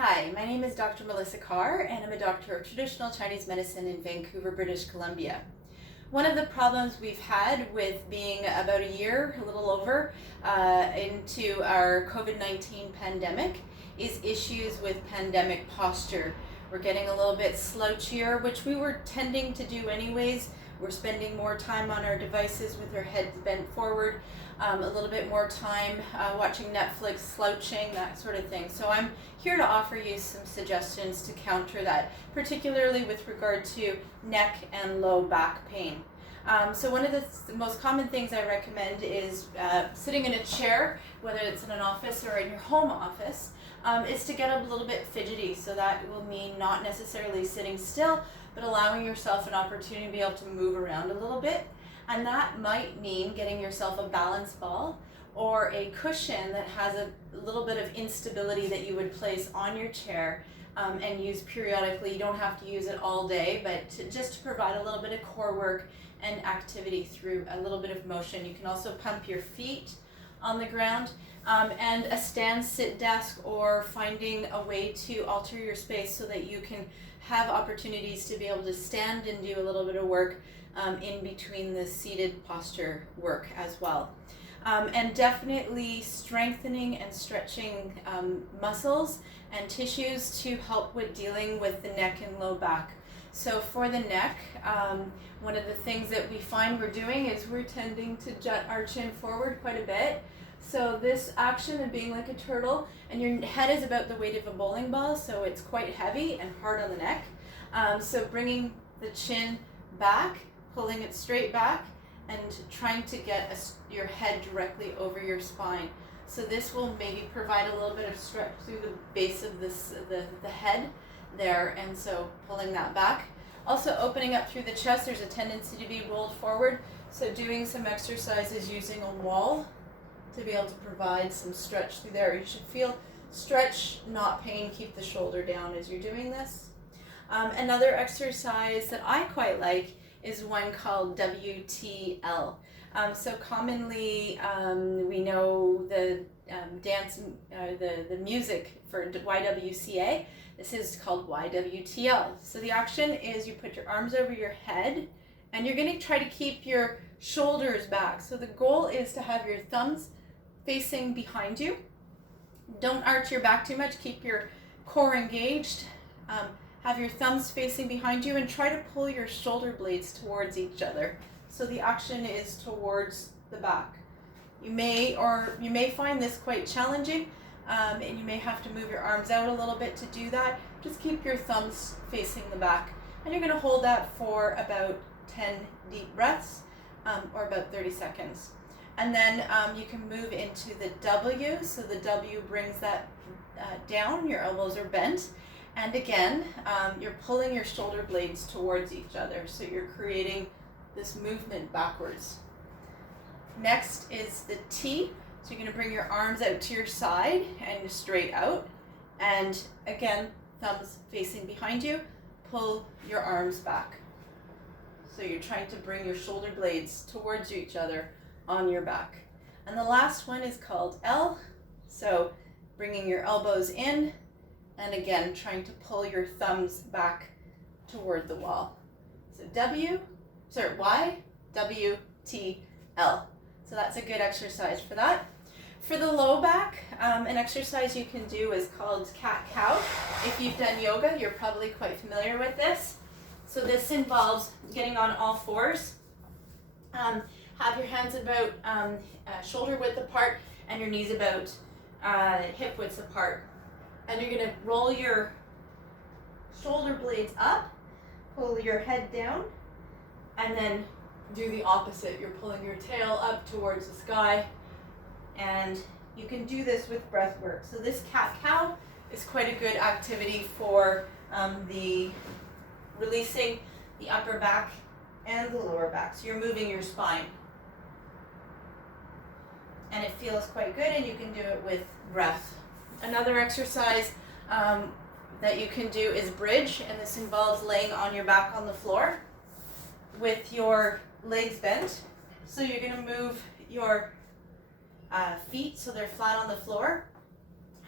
Hi, my name is Dr. Melissa Carr, and I'm a doctor of traditional Chinese medicine in Vancouver, British Columbia. One of the problems we've had with being about a year, a little over, into our COVID-19 pandemic is issues with pandemic posture. We're getting a little bit slouchier, which we were tending to do anyways. We're spending more time on our devices with our heads bent forward, a little bit more time watching Netflix, slouching, that sort of thing. So I'm here to offer you some suggestions to counter that, particularly with regard to neck and low back pain. So one of the most common things I recommend is sitting in a chair, whether it's in an office or in your home office, is to get a little bit fidgety. So that will mean not necessarily sitting still, but allowing yourself an opportunity to be able to move around a little bit. And that might mean getting yourself a balance ball or a cushion that has a little bit of instability that you would place on your chair and use periodically. You don't have to use it all day, but just to provide a little bit of core work and activity through a little bit of motion. You can also pump your feet on the ground, and a stand-sit desk, or finding a way to alter your space so that you can have opportunities to be able to stand and do a little bit of work in between the seated posture work as well. And definitely strengthening and stretching muscles and tissues to help with dealing with the neck and low back. So for the neck, one of the things that we find we're doing is we're tending to jut our chin forward quite a bit. So this action of being like a turtle, and your head is about the weight of a bowling ball, so it's quite heavy and hard on the neck. So bringing the chin back, pulling it straight back, and trying to get your head directly over your spine. So this will maybe provide a little bit of stretch through the base of the head there, and so pulling that back. Also opening up through the chest, there's a tendency to be rolled forward, so doing some exercises using a wall to be able to provide some stretch through there. You should feel stretch, not pain. Keep the shoulder down as you're doing this. Another exercise that I quite like is one called Ywtl. So commonly we know the dance, the music for YWCA. This is called Ywtl. So the action is you put your arms over your head, and you're going to try to keep your shoulders back. So the goal is to have your thumbs facing behind you. Don't arch your back too much. Keep your core engaged. Have your thumbs facing behind you, and try to pull your shoulder blades towards each other. So the action is towards the back. You may find this quite challenging, and you may have to move your arms out a little bit to do that. Just keep your thumbs facing the back, and you're going to hold that for about 10 deep breaths, or about 30 seconds. And then you can move into the W. So the W brings that down, your elbows are bent. And again, you're pulling your shoulder blades towards each other. So you're creating this movement backwards. Next is the T. So you're going to bring your arms out to your side and straight out. And again, thumbs facing behind you, pull your arms back. So you're trying to bring your shoulder blades towards each other on your back. And the last one is called L. So bringing your elbows in, and again, trying to pull your thumbs back toward the wall. So Y, W, T, L. So that's a good exercise for that. For the low back, an exercise you can do is called cat-cow. If you've done yoga, you're probably quite familiar with this. So this involves getting on all fours. Have your hands about shoulder width apart, and your knees about hip width apart. And you're going to roll your shoulder blades up, pull your head down, and then do the opposite. You're pulling your tail up towards the sky, and you can do this with breath work. So this cat-cow is quite a good activity for the releasing the upper back and the lower back. So you're moving your spine. And it feels quite good, and you can do it with breath. Another exercise that you can do is bridge, and this involves laying on your back on the floor with your legs bent. So you're going to move your feet so they're flat on the floor.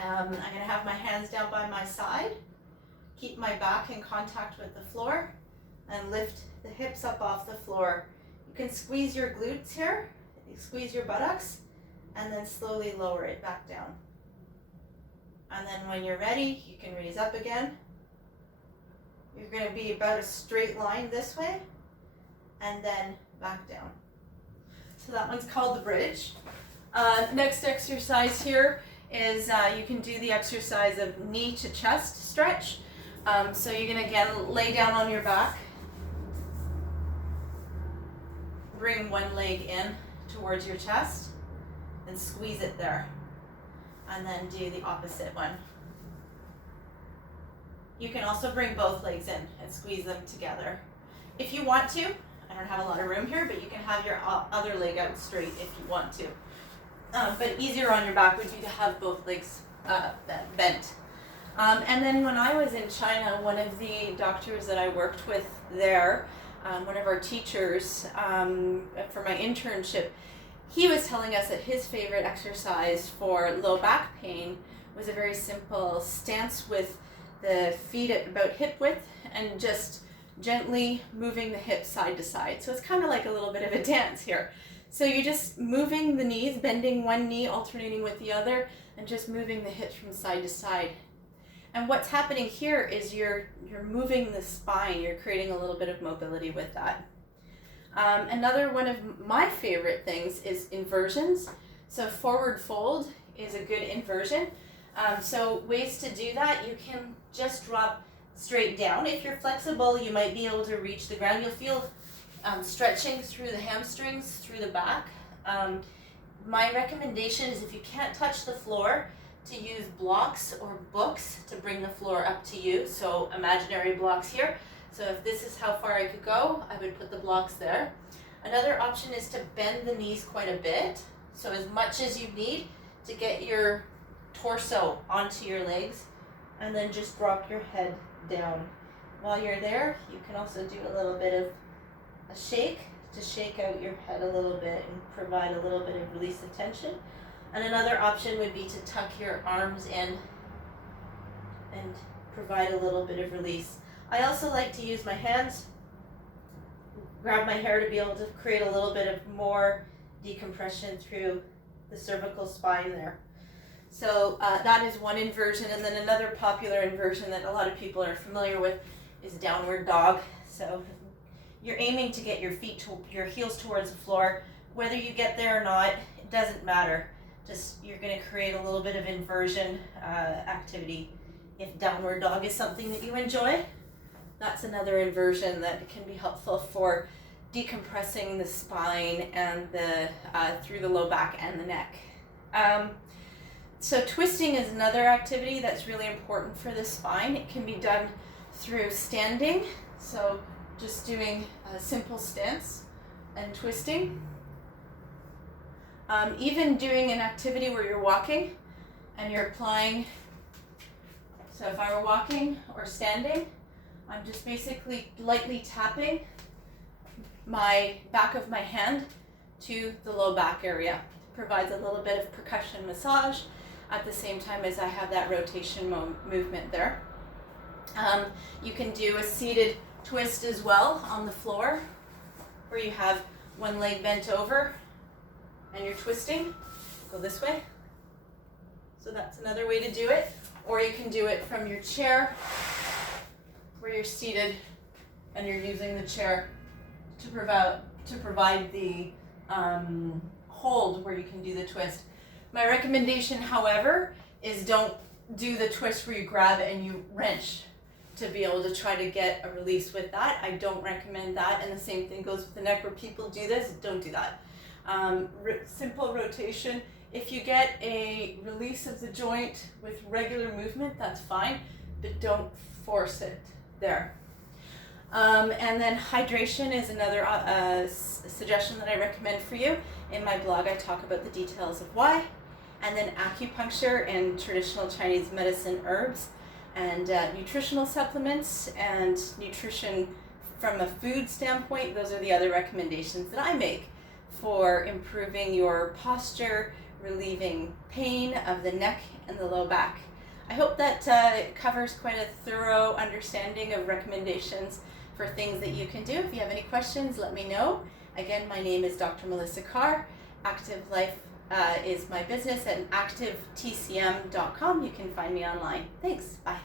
I'm going to have my hands down by my side, keep my back in contact with the floor, and lift the hips up off the floor. You can squeeze your glutes here, squeeze your buttocks, and then slowly lower it back down. And then when you're ready, you can raise up again. You're going to be about a straight line this way, and then back down. So that one's called the bridge. Next exercise here is you can do the exercise of knee to chest stretch. So you're going to again lay down on your back, bring one leg in towards your chest and squeeze it there, and then do the opposite one. You can also bring both legs in and squeeze them together. If you want to, I don't have a lot of room here, but you can have your other leg out straight if you want to. But easier on your back would be to have both legs bent. And then when I was in China, one of the doctors that I worked with there, one of our teachers for my internship, he was telling us that his favorite exercise for low back pain was a very simple stance with the feet at about hip width and just gently moving the hips side to side. So it's kind of like a little bit of a dance here. So you're just moving the knees, bending one knee, alternating with the other, and just moving the hips from side to side. And what's happening here is you're moving the spine. You're creating a little bit of mobility with that. Another one of my favorite things is inversions. So forward fold is a good inversion. So ways to do that, you can just drop straight down. If you're flexible, you might be able to reach the ground. You'll feel stretching through the hamstrings, through the back. My recommendation is if you can't touch the floor, to use blocks or books to bring the floor up to you. So imaginary blocks here. So if this is how far I could go, I would put the blocks there. Another option is to bend the knees quite a bit. So as much as you need to get your torso onto your legs, and then just drop your head down. While you're there, you can also do a little bit of a shake to shake out your head a little bit and provide a little bit of release of tension. And another option would be to tuck your arms in and provide a little bit of release. I also like to use my hands, grab my hair to be able to create a little bit of more decompression through the cervical spine there. So that is one inversion, and then another popular inversion that a lot of people are familiar with is downward dog. So you're aiming to get your your heels towards the floor. Whether you get there or not, it doesn't matter. Just you're going to create a little bit of inversion activity. If downward dog is something that you enjoy, that's another inversion that can be helpful for decompressing the spine and the through the low back and the neck. So twisting is another activity that's really important for the spine. It can be done through standing, so just doing a simple stance and twisting. Even doing an activity where you're walking and you're applying, so if I were walking or standing, I'm just basically lightly tapping my back of my hand to the low back area. Provides a little bit of percussion massage at the same time as I have that rotation movement there. You can do a seated twist as well on the floor, where you have one leg bent over and you're twisting. Go this way. So that's another way to do it. Or you can do it from your chair, where you're seated and you're using the chair to provide the hold where you can do the twist. My recommendation, however, is don't do the twist where you grab and you wrench to be able to try to get a release with that. I don't recommend that, and the same thing goes with the neck where people do this. Don't do that. Simple rotation. If you get a release of the joint with regular movement, that's fine, but don't force it there. And then hydration is another suggestion that I recommend for you. In my blog, I talk about the details of why. And then acupuncture and traditional Chinese medicine herbs and nutritional supplements and nutrition from a food standpoint. Those are the other recommendations that I make for improving your posture, relieving pain of the neck and the low back. I hope that covers quite a thorough understanding of recommendations for things that you can do. If you have any questions, let me know. Again, my name is Dr. Melissa Carr. Active Life is my business at activetcm.com. You can find me online. Thanks. Bye.